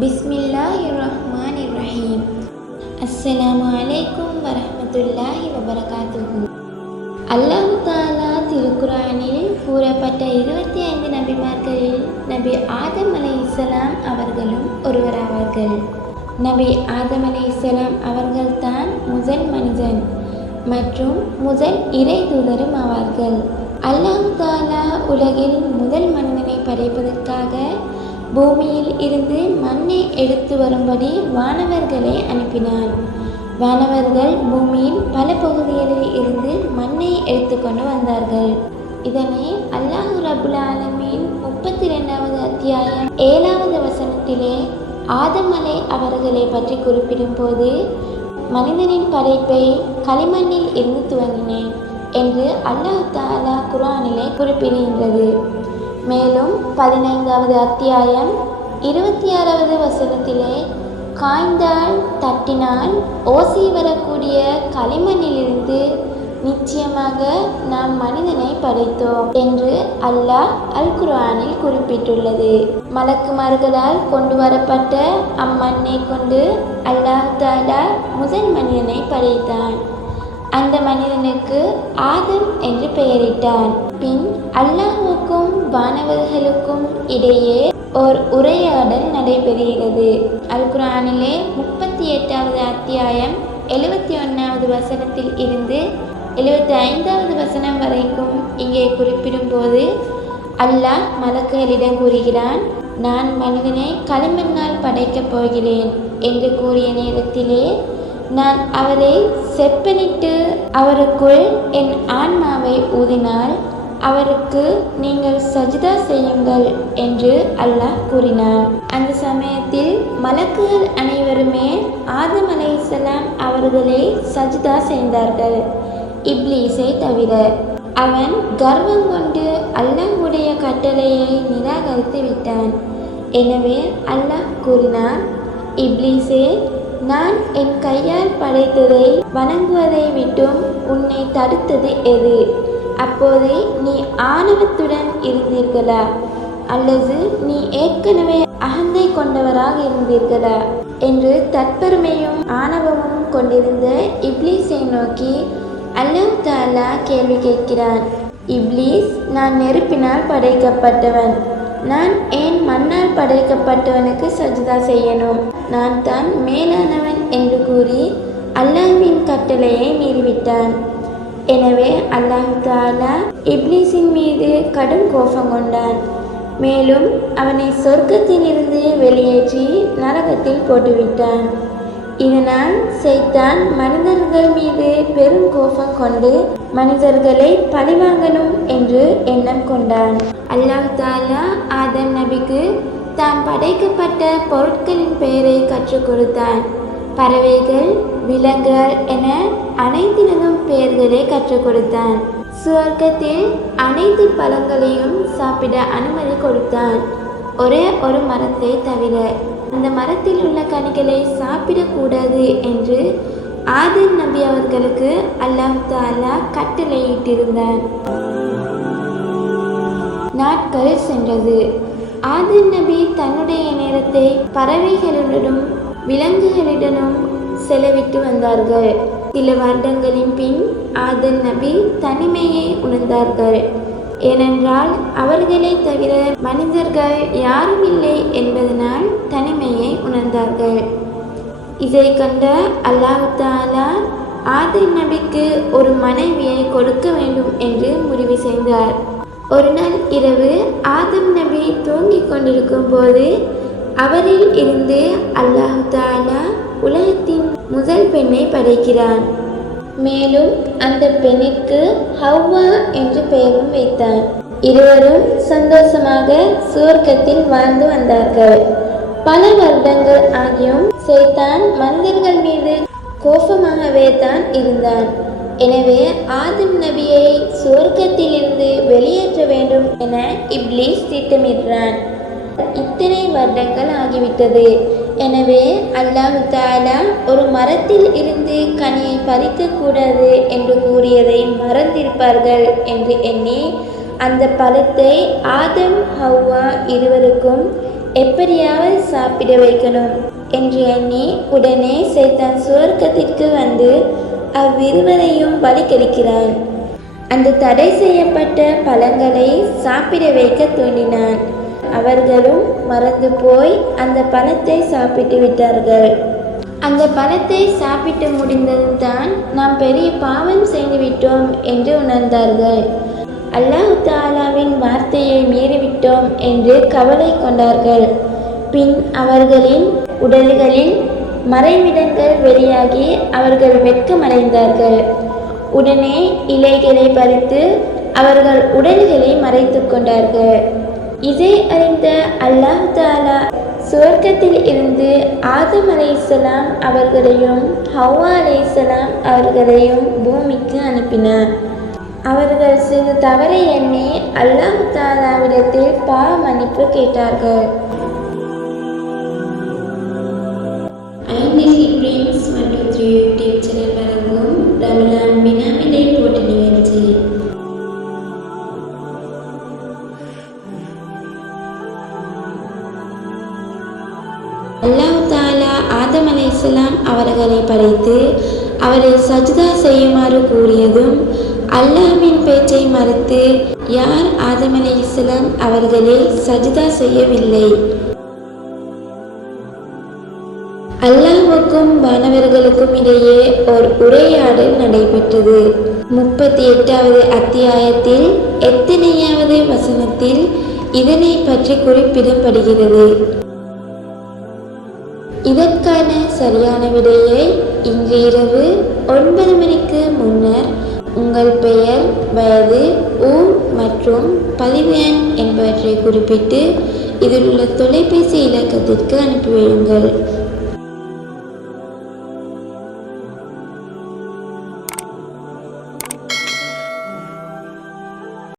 பிஸ்மில்லாஹிர்ரஹ்மானிர்ரஹீம். அஸ்ஸலாமு அலைக்கும் வரஹ்மத்துல்லாஹி வபரகாத்துஹு. அல்லாஹ் தஆலா திருக்குர்ஆனில் கூறப்பட்ட 25 நபிமார்களில் நபி ஆதம் அலைஹிஸ்ஸலாம் அவர்களும் ஒருவராவார்கள். நபி ஆதம் அலைஹிஸ்ஸலாம் அவர்கள்தான் முதல் மனிதன் மற்றும் முதல் இறை தூதரும் ஆவார்கள். அல்லாஹ் தஆலா உலகில் முதல் மனிதனை படைப்பதற்காக பூமியில் இருந்து மண்ணை எடுத்து வரும்படி வானவர்களை அனுப்பினான். வானவர்கள் பூமியின் பல பகுதிகளில் இருந்து மண்ணை எடுத்துக்கொண்டு வந்தார்கள். இதனை அல்லாஹ் ரப்புல் ஆலமீன் 32வது அத்தியாயம் 7வது வசனத்திலே ஆதம் அவர்களை பற்றி குறிப்பிடும் போது, மனிதனின் படைப்பை களிமண்ணில் இருந்து துவங்கினேன் என்று அல்லாஹ் தஆலா குர்ஆனிலே குறிப்பிடுகின்றது. மேலும் 15வது அத்தியாயம் 26வது வசனத்திலே காய்ந்தால் தட்டினால் ஓசை வரக்கூடிய களிமண்ணிலிருந்து நிச்சயமாக நாம் மனிதனை படைத்தோம் என்று அல்லாஹ் அல் குர்ஆனில் குறிப்பிட்டுள்ளது. மலக்குமார்களால் கொண்டு வரப்பட்ட அம்மண்ணை கொண்டு அல்லாஹ் தஆலா முதல் மனிதனை படைத்தான். அந்த மனிதனுக்கு ஆதம் என்று பெயரிட்டான். பின் அல்லாஹ்வுக்கும் வானவர்களுக்கும் இடையே ஓர் உரையாடல் நடைபெறுகிறது. அல் குர்ஆனிலே 38வது அத்தியாயம் 71வது வசனத்தில் இருந்து 75வது வசனம் வரைக்கும் இங்கே குறிப்பிடும் போது அல்லாஹ் மலக்குகளிடம் கூறுகிறான், நான் மனிதனை களிமண்ணால் படைக்கப் போகிறேன் என்று கூறிய நேரத்திலே நான் அவரை செப்பனிட்டு அவருக்குள் என் ஆன்மாவை ஊதினால் அவருக்கு நீங்கள் சஜ்தா செய்யுங்கள் என்று அல்லாஹ் கூறினான். அந்த சமயத்தில் மலக்குகள் அனைவருமே ஆதம் அலைஹிஸ்ஸலாம் அவர்களை சஜ்தா செய்தார்கள், இப்லீஸை தவிர. அவன் கர்வம் கொண்டு அல்லாஹ்வுடைய கட்டளையை நிராகரித்து விட்டான். எனவே அல்லாஹ் கூறினான், இப்லீஸே, நான் என் கையால் படைத்ததை வணங்குவதை விட்டும் உன்னை தடுத்தது எது? அப்போது நீ ஆணவத்துடன் இருந்தீர்களா அல்லது நீ ஏற்கனவே அகந்தை கொண்டவராக இருந்தீர்களா என்று தற்பெருமையும் ஆணவமும் கொண்டிருந்த இப்லீஸை நோக்கி அல்லாஹ் தஆலா கேள்வி கேட்கிறான். இப்லீஸ், நான் நெருப்பினால் படைக்கப்பட்டவன், நான் ஏன் மண்ணால் படைக்கப்பட்டவனுக்கு சஜ்தா செய்யணும்? நான் தான் மேலானவன் என்று கூறி அல்லாஹ்வின் கட்டளையை மீறிவிட்டான். எனவே அல்லாஹ் தஆலா இப்லீஸின் மீது கடும் கோபம் கொண்டான். மேலும் அவனை சொர்க்கத்திலிருந்து வெளியேற்றி நரகத்தில் போட்டுவிட்டான். இதனால் சைத்தான் மனிதர்கள் மீது பெரும் கோபம் கொண்டு மனிதர்களை பழிவாங்கணும் என்று எண்ணம் கொண்டான். அல்லாஹ் தஆலா ஆதம் நபிக்கு தாம் படைக்கப்பட்ட பொருட்களின் பெயரை கற்றுக் கொடுத்தான். பறவைகள், விலங்குகள் என அனைத்தினதும் பெயர்களை கற்றுக் கொடுத்தான். சுவர்க்கத்தில் அனைத்து பழங்களையும் சாப்பிட அனுமதி கொடுத்தான், ஒரே ஒரு மரத்தை தவிர. அந்த மரத்தில் உள்ள கனிகளை சாப்பிடக்கூடாது என்று ஆதம் நபி அவர்களுக்கு அல்லாஹ் தஆலா கட்டளையிட்டிருந்தான். நாட்கள் சென்றது. ஆதம் நபி தன்னுடைய நேரத்தை பறவைகளுடனும் விலங்குகளிடனும் செலவிட்டு வந்தார்கள். சில வருடங்களின் பின் ஆதம் நபி தனிமையை உணர்ந்தார்கள். ஏனென்றால் அவர்களை தவிர மனிதர்கள் யாரும் இல்லை என்பதனால் தனிமையை உணர்ந்தார்கள். இதை கண்ட அல்லாஹ் தஆலா ஆதம் நபிக்கு ஒரு மனைவியை கொடுக்க வேண்டும் என்று முடிவு செய்தார். ஒரு நாள் இரவு ஆதம் நபி தூங்கிக் கொண்டிருக்கும் போது அவரில் இருந்து அல்லாஹ் தஆலா உலகத்தின் முதல் பெண்ணை படைக்கிறான். மேலும் அந்த பெண்ணிற்கு ஹவ்வா என்று பெயரும் வைத்தான். இருவரும் சந்தோஷமாக சுவர்க்கத்தில் வாழ்ந்து வந்தார்கள். பல வருடங்கள் ஆகியும் சைத்தான் மனிதர்கள் மீது கோபமாகவே தான் இருந்தான். எனவே ஆதம் நபியை சுவர்க்கத்திலிருந்து வெளியேற்ற வேண்டும் என இப்லீஸ் திட்டமிட்டான். இத்தனை வருடங்கள் ஆகிவிட்டது. எனவே அல்லாஹ் தஆலா ஒரு மரத்தில் இருந்து கனியை பறிக்கக்கூடாது என்று கூறியதை மறந்திருப்பார்கள் என்று எண்ணி அந்த பழத்தை ஆதம் ஹவ்வா இருவருக்கும் எப்படியாவது சாப்பிட வைக்கணும் என்று எண்ணி உடனே சைத்தான் சுவர்க்கத்திற்கு வந்து அவ்விருவரையும் பலிகரிக்கிறான். அந்த தடை செய்யப்பட்ட பழங்களை சாப்பிட வைக்க தூண்டினான். அவர்களும் மறந்து போய் அந்த பழத்தை சாப்பிட்டு விட்டார்கள். அந்த பழத்தை சாப்பிட்டு முடிந்ததும் தான் நாம் பெரிய பாவம் செய்துவிட்டோம் என்று உணர்ந்தார்கள். அல்லாஹ் தஆலாவின் வார்த்தையை மீறிவிட்டோம் என்று கவலை கொண்டார்கள். பின் அவர்களின் உடல்களில் மறைவிடங்கள் வெளியாகி அவர்கள் வெட்கமடைந்தார்கள். உடனே இலைகளை பறித்து அவர்கள் உடல்களை மறைத்து கொண்டார்கள். இதை அறிந்த அல்லாஹ் தஆலா சுவர்க்கத்தில் இருந்து ஆதம் அலைஹிஸ்ஸலாம் அவர்களையும் ஹவ்வா அலைஹிஸ்ஸலாம் அவர்களையும் பூமிக்கு அனுப்பினார். அவர்கள் சிறு தவறை எண்ணி அல்லாஹ் தஆலாவிடத்தில் பாவ மன்னிப்பு கேட்டார்கள். ஐந்திஸ் 123 யூடியூப் சேனல் வழங்கும் ரமலான் வினாவிடை போட்டி நிகழ்ச்சி. அல்லாஹ் தஆலா ஆதம் அலைஹிஸ்ஸலாம் அவர்களை படைத்து அவரை சஜ்தா செய்யுமாறு கூறியதும் அல்லாஹ்வின் பேச்சை மறுத்து யார் ஆதம் அலைஹிஸ்ஸலாம் அவர்களை சஜ்தா செய்யவில்லை. அல்லாஹ்வுக்கும் வானவர்களுக்கும் இடையே ஒரு உரையாடல் நடைபெற்றது. 38வது அத்தியாயத்தில் எத்தனையாவது வசனத்தில் இதனை பற்றி குறிப்பிடப்படுகிறது. இதற்கான சரியான விடையை இன்று இரவு 9 மணிக்கு முன்னர் உங்கள் பெயர், வயது, ஊர் மற்றும் பதிவு எண் என்பவற்றை குறிப்பிட்டு இதில் உள்ள தொலைபேசி இலக்கத்திற்கு அனுப்பி வையுங்கள்.